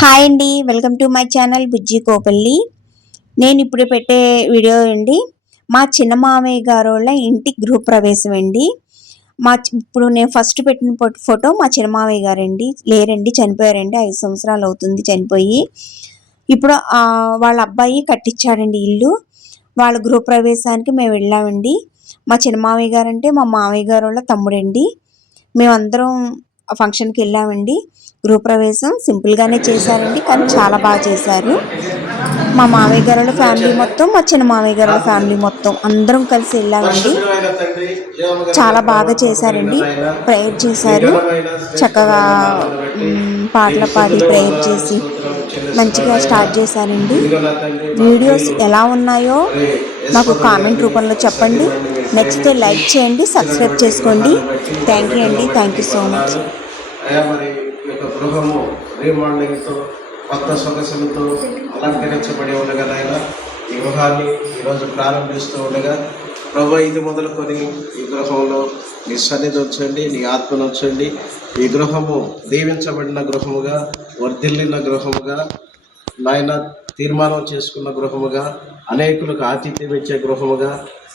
Hi అండి, welcome to my channel బుజ్జి కోపల్లి. నేను ఇప్పుడు పెట్టే వీడియో అండి మా చిన్న మామయ్య గారోళ్ళ ఇంటి గృహప్రవేశం అండి. ఇప్పుడు నేను ఫస్ట్ పెట్టిన ఫోటో మా చిన్న మామయ్య గారండి. లేరండి, చనిపోయారండి. 5 సంవత్సరాలు అవుతుంది చనిపోయి. ఇప్పుడు వాళ్ళ అబ్బాయి కట్టించాడండి ఇల్లు. వాళ్ళ గృహప్రవేశానికి మేము వెళ్ళామండి. మా చిన్న మామయ్య గారు అంటే మా మామయ్య గారు వాళ్ళ తమ్ముడండి. మేమందరం ఆ ఫంక్షన్కి వెళ్ళామండి. గృహప్రవేశం సింపుల్గానే చేశారండి, కానీ చాలా బాగా చేశారు. మా మామయ్య గారు ఫ్యామిలీ మొత్తం, మా చిన్న మామయ్య గారు ఫ్యామిలీ మొత్తం అందరం కలిసి వెళ్ళామండి. చాలా బాగా చేశారండి. ప్రేయర్ చేశారు చక్కగా, పాటలు పాడి ప్రేయర్ చేసి మంచిగా స్టార్ట్ చేశారండి. వీడియోస్ ఎలా ఉన్నాయో నాకు కామెంట్ రూపంలో చెప్పండి. నచ్చితే లైక్ చేయండి, సబ్స్క్రైబ్ చేసుకోండి. థ్యాంక్ యూ అండి, థ్యాంక్ యూ సో మచ్. మరి యొక్క గృహము రీమోడలింగ్తో కొత్త సొగసులతో అలంకరించబడి ఉండగా నాయన ఈ గృహాన్ని ఈరోజు ప్రారంభిస్తూ ఉండగా ప్రభు ఇది మొదలుకొని ఈ గృహంలో నీ సన్నిధి ఉంచండి, నీ ఆత్మను ఉంచండి. ఈ గృహము దీవించబడిన గృహముగా, వర్ధిల్లిన గృహముగా, నాయన తీర్మానం చేసుకున్న గృహముగా, అనేకులకు ఆతిథ్యం ఇచ్చే గృహముగా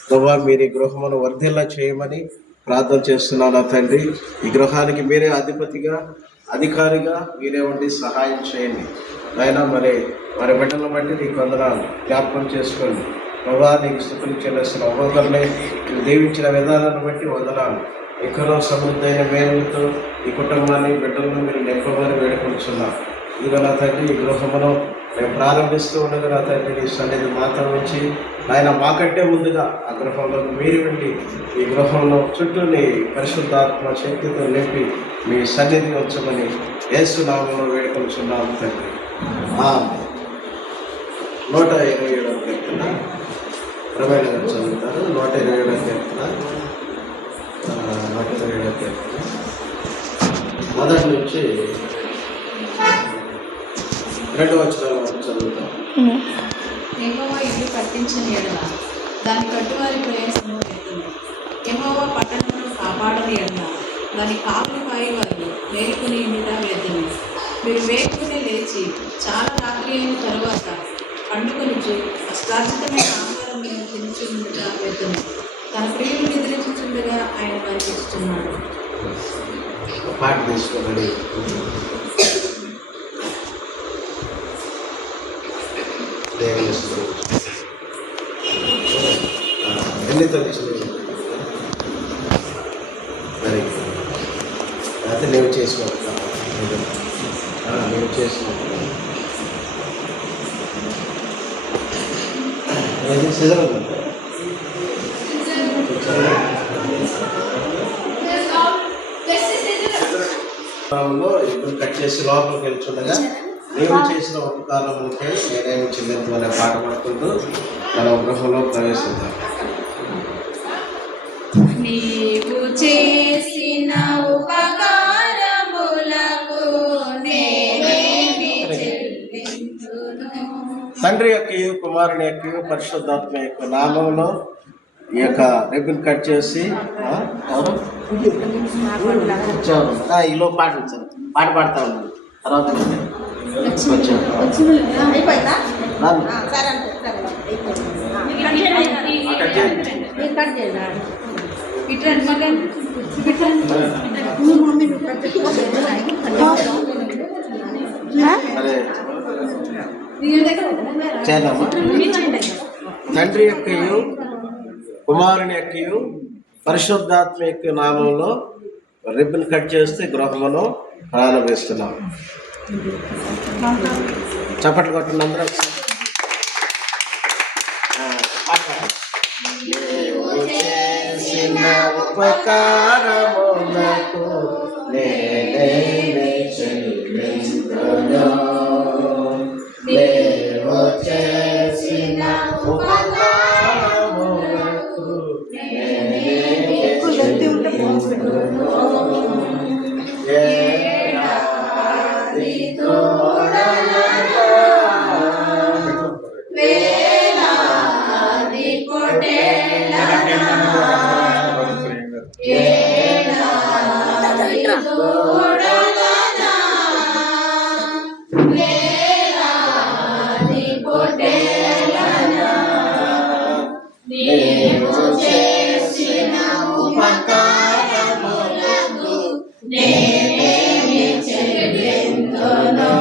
ప్రభు మీరు ఈ గృహమును వర్ధిల్ల చేయమని ప్రార్థన చేస్తున్నాను తండ్రి. ఈ గృహానికి మీరే అధిపతిగా, అధికారిగా మీరే ఉండి సహాయం చేయండి నాయన. మరి బిడ్డలను బట్టి నీకు వందనాలు జ్ఞాపకం చేసుకోండి ప్రభా. నీకు స్థుతులు చెల్లిస్తున్న ఒక్కొక్కరిని నువ్వు దీవించిన విధానాన్ని బట్టి వందనాలు. ఎక్కడో సమృద్ధైన మేలులతో ఈ కుటుంబాన్ని, బిడ్డలను మీరు నింపమని వేడుకొంటున్నాం. ఇదిగో నా తండ్రి, ఈ గృహమును మేము ప్రారంభిస్తూ ఉండగా నా తండ్రి నీ సన్నిధి మాత్రం ఉంచి ఆయన మాకంటే ముందుగా ఆ గృహంలోకి మీరు వెళ్ళి ఈ గృహంలో చుట్టూ నీ పరిశుద్ధాత్మ శక్తితో నింపి మీ సన్నిధి ఉంచమని యేసు నామములో వేడుకొంటున్నాము తండ్రి. 127వ కీర్తన ప్రవేణ గారు చదువుతారు. 127వ కీర్తన 127వ కీర్తన మొదటి నుంచి 2వ వచనాల వరకు చదువుతాం. యెహోవా ఇల్లు కట్టించిన ఎడల దాని కట్టువారి ప్రయాసము వ్యర్థమే. యెహోవా పట్టణమును కాపాడని ఎడల దాని కాపులు కాయవారు మేలుకుని మీద వ్యర్థమే. మీరు వేకునే లేచి చాలా రాత్రి అయిన తరువాత పండుకొనిచు అష్టార్జితమైన ఆహారం మేము తినుచుండగా వ్యర్థమే. తన ప్రియులు నిద్రించుచుండగా ఆయన కనిపిస్తున్నాడు. పాట తీసుకోబడి ఎన్నితో మరి అయితే నేను చేసిన నేను చేసిన సిజర్ ఇప్పుడు కట్ చేసి లోపలికి వెళ్తుండగా నీవు చేసిన ఉపకారములకే నేనేమి చెల్లింపు అనే పాట పడుతుంటూ మన గృహంలో ప్రవేశిద్దాం. నీవు చేసిన ఉపకారములకు నేనేమి చెల్లింతును. తండ్రి యొక్క కుమారుని యొక్క పరిశుద్ధాత్మ యొక్క నామంలో ఈ యొక్క రిబ్బన్ కట్ చేసి ఈలో పాట పాట పాడుతూ ఉన్నాను. తర్వాత తండ్రి యొక్కయు కుమారుని యొక్కయు పరిశుద్ధాత్మ యొక్క నామంలో రిబ్బన్ కట్ చేస్తే గృహమును ప్రారంభిస్తున్నాం. చప్పట్లు కొట్టండి అందరూ. చేసిన ఉపకారములకు నేనేమి చెల్లింతును. నీవు చేసిన ఉపకారములకు నేనేమి చెల్లింతును. నీవు చేసిన ఉపకారములకు నేనేమి చెల్లింతును?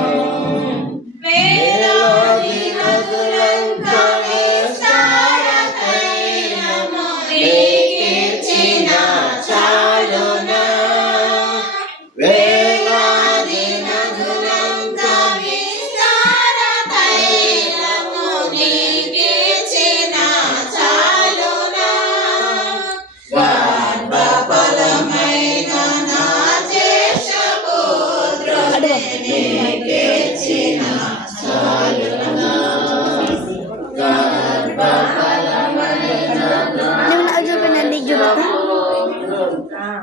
వేలాది నదులంత విస్తార తైలము నీకిచ్చిన చాలునా? వేలాది నదులంత విస్తార తైలము నీకిచ్చిన చాలునా? గర్భఫలమైన నా జ్యేష్ఠపుత్రుడే నీకిచ్చిన చాలునా? గర్భఫలమైన నా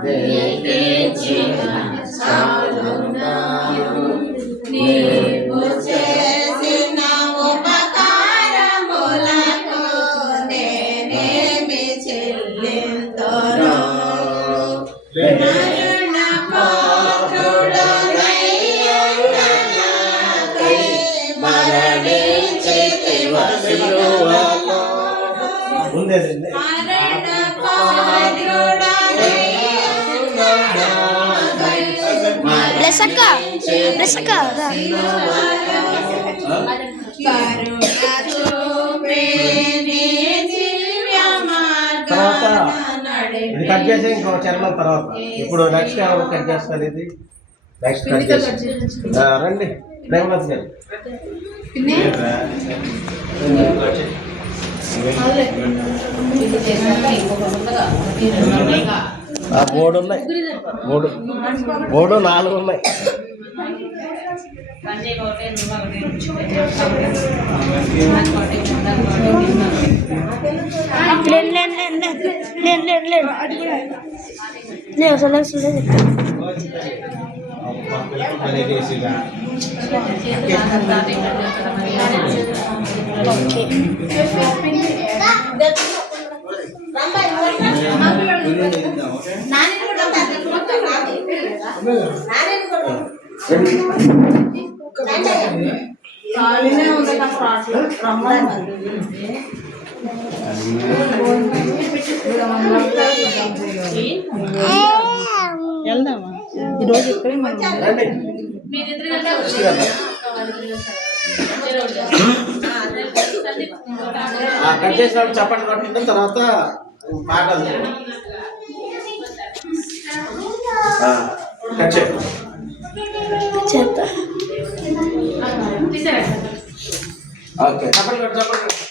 నీకిచ్చిన చాలునా? నీవు చేసిన ఉపకారములకు నేనేమి చెల్లింతును? మరణ పాత్రుడనయ్యున్న నాకై మరణించితివ సిలువలో. మరణ పాత్రుడనయ్యున్న నాకై మరణించితివ సిలువలో. కరుణ చూపే నీ దివ్య మార్గాన ఇది కట్ చేసి ఇంకో చర్మం తర్వాత ఇప్పుడు నెక్స్ట్ ఎవరు కట్ చేస్తారు? ఇది నెక్స్ట్ కట్ చేసి రండి ప్రేమలత గారు. మూడు ఉన్నాయి, మూడు నాలుగు ఉన్నాయి. వెళ్దామా ఈరోజు ఇక్కడే మనం కట్ చేసిన చప్పట్లు కొట్టిన తర్వాత పాటలు కట్ చేయండి. ఓకే చప్పట్లు కొట్టు, చప్పట్లు కొట్టు.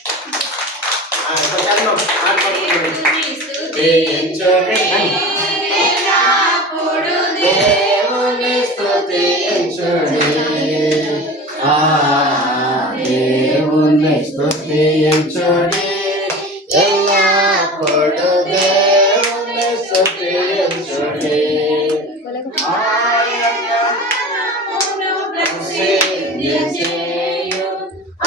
దేవుని స్తుతించుడి, దేవుని స్తుతించుడి, ఎల్లప్పుడు దేవుని స్తుతించుడి. ఆయన ప్రసిద్ధి చేయు,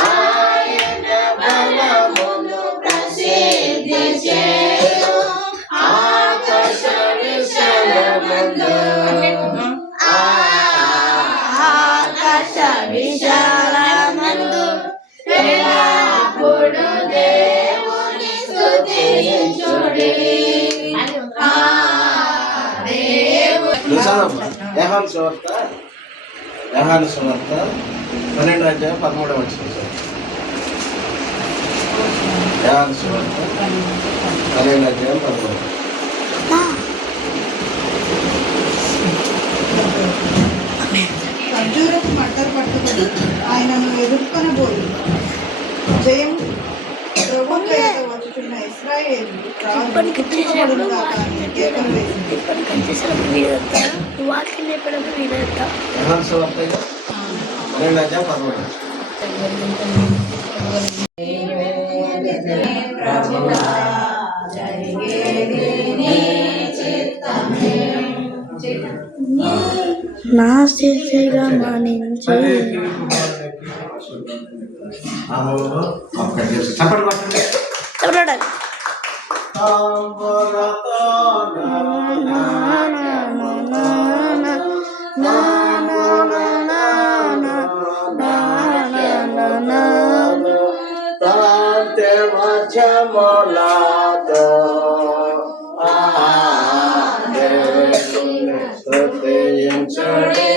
ఆయన బలమును ప్రసిద్ధి చేయు. ఆకాశ విశాలమందు, ఆకాశ విశాలమందు ఎల్లప్పుడు దేవుని స్తుతించుడి. యోహాను సువార్త 12:13. యోహాను సువార్త 12:13. ఖర్జూరపు మట్టలు పట్టుకొని ఆయనను ఎదుర్కొనబోయి జయం ప్రభువుల ఎదుట వచ్చుచున్న ఇశ్రాయేలు రాజు రక్షించబడును గాక అని కేకలు వేసింది. యోహాను సువార్త 12:13. నా స్థితిగా మనించి చప్పట్లు కొట్టండి. రాజ్యములతో దేవుని స్తుతించుడి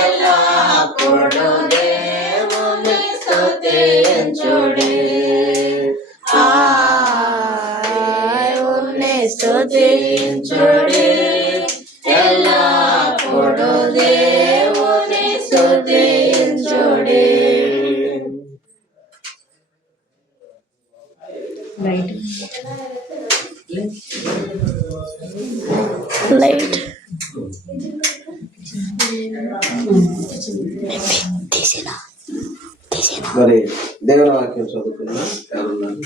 ఎల్లప్పుడూ దేవుని స్తుతించుడి దేవుని స్తుతించుడి ఎల్లప్పుడూ దేవుని స్తుతించుడి. లైట్ మరి దేవుని వాక్యం చదువుకున్నా ఎవరున్నారు?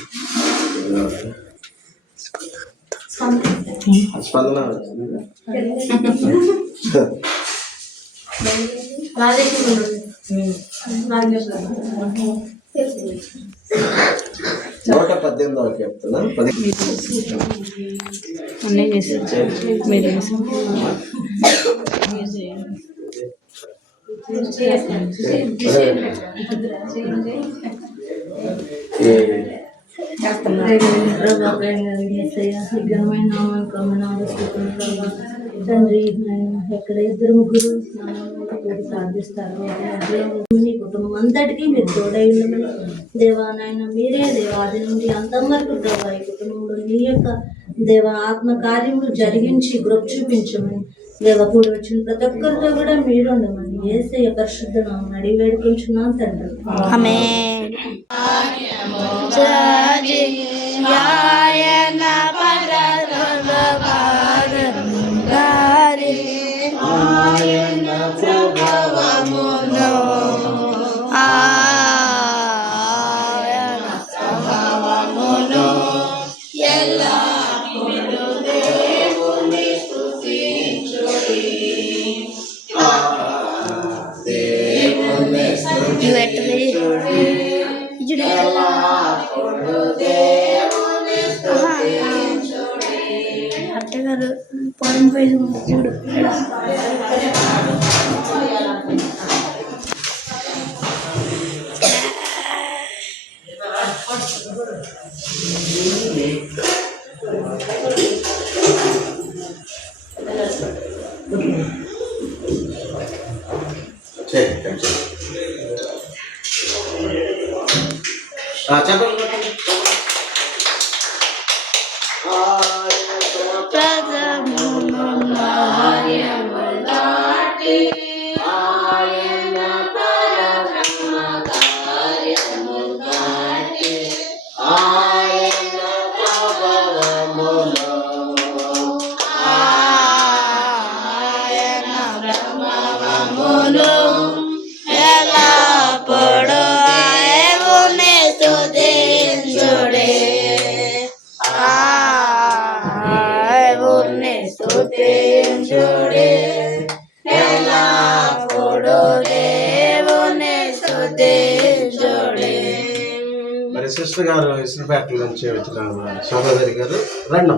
స్పందన వచ్చిందా? నూట 18వ కీర్తన తండ్రి ఎక్కడ ఇద్దరు ముగ్గురు సాధిస్తారు మీ కుటుంబం అంతటికీ మీరు తోడై ఉండమని దేవా నాయన మీరే దేవాది నుండి అంతం వరకు దేవా ఈ కుటుంబంలో నీ యొక్క దేవ ఆత్మ కార్యములు జరిగించి గృహ చూపించమని దేవ కూడా వచ్చిన ప్రతి ఒక్కరితో కూడా మీరు ఉండమని యేసయ్య పరిశుద్ధ నామమున అడిగి వేడుకొంచున్నాం తండ్రి. ఆమేన్. అట్టగారు పొలం పోయి చూడు చెప్పండి. మరి సిస్టర్ గారు ఇసురుపేటల నుంచి వచ్చిన సహోదరి గారు రండి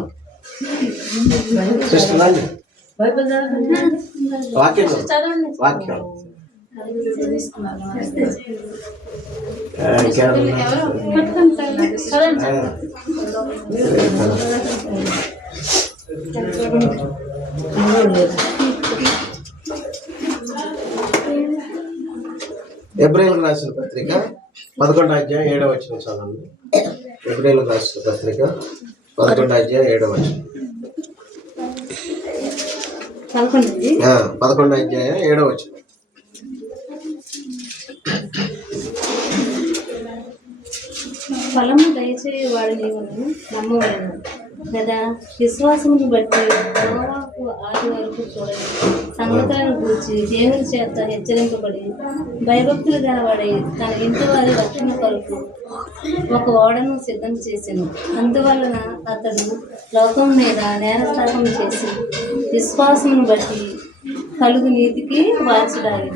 సిస్టర్ రండి. వాక్యం వాక్యం ఎబ్రాయిలకు రాసిన పత్రిక 11వ అధ్యాయం 7వ వచనం చదవండి. ఎబ్రాయిలకు రాసిన పత్రిక 11వ అధ్యాయం 7వ వచనం. 11వ అధ్యాయం 7వ వచనం. ఫలము దయచేయ వాడు నీవు నమ్మవలను కదా విశ్వాసమును బట్టి నోవాహు ఆది వరకు చూడని సంగతులను కూర్చి దేవుని చేత హెచ్చరింపబడి భయభక్తులు గలవాడి తన ఇంటి వారి రక్షణ కొరకు ఒక ఓడను సిద్ధం చేసెను. అందువలన అతడు లోకం మీద నేరస్థాపన చేసి విశ్వాసమును బట్టి కలుగు నీతికి వార్చుడాలి.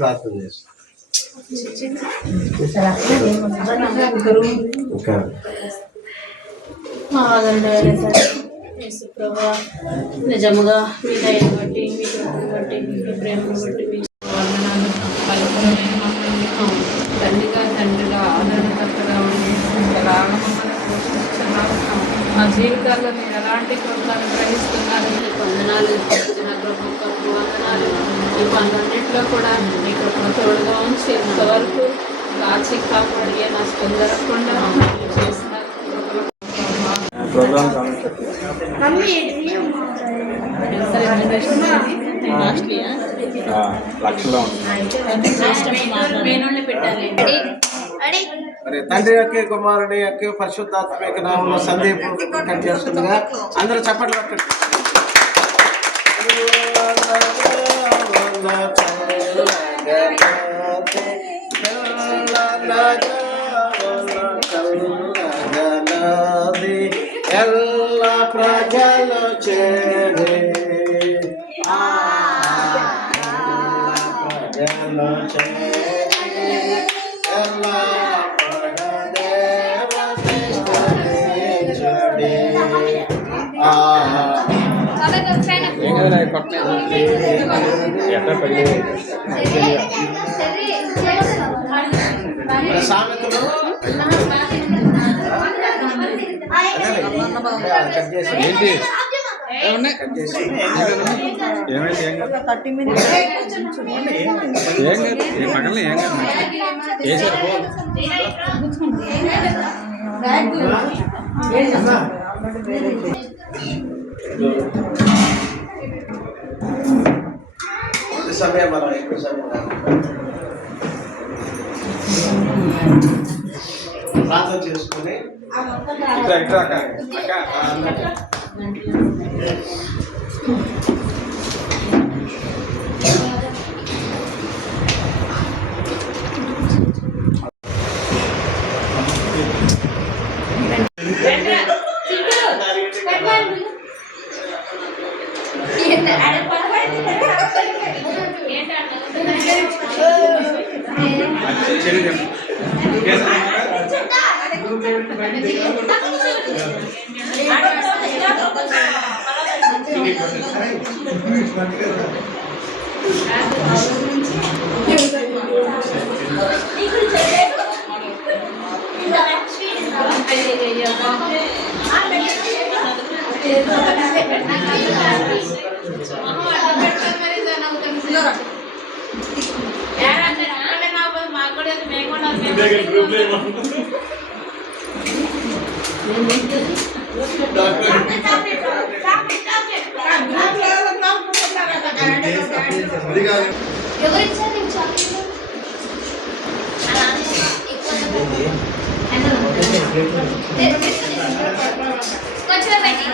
ప్రార్థన చేస్తాం. నిజముగా మీ దయను బట్టి మీ కృపను బట్టి మీ ప్రేమను బట్టి మీ తండ్రిగా తండ్రిగా ఆదరణకర్తగా మీరు ఎలాంటి కృపను గ్రహిస్తున్నారు. మీకు వందనాలు, నా గృహకు వందనాలు. ఈ పనులన్నింటిలో కూడా మీ కృపను తోడుగా ఉంచి ఇంతవరకు కాచి కాపాడి నష్టం జరగకుండా మీరు చేసిన లక్షలో మరి తండ్రి యొక్క కుమారుని యొక్క పరిశుద్ధాత్మ యొక్క నామంలో సందీప్ కట్ చేస్తుండగా అందరూ చప్పట్లు కొట్టండి. ಎಲ್ಲ ಪ್ರಜಲು చేరే ప్రజలు చేరే ಎಲ್ಲ పడదేవ స్తుతించుడి. సామెతలు ఏంటి ఏమైంది పగలే ఏం కాదు వేసారు సమయం మనం ఎక్కువ సమయం ప్రార్థన చేసుకుని కొంచెం పెట్టి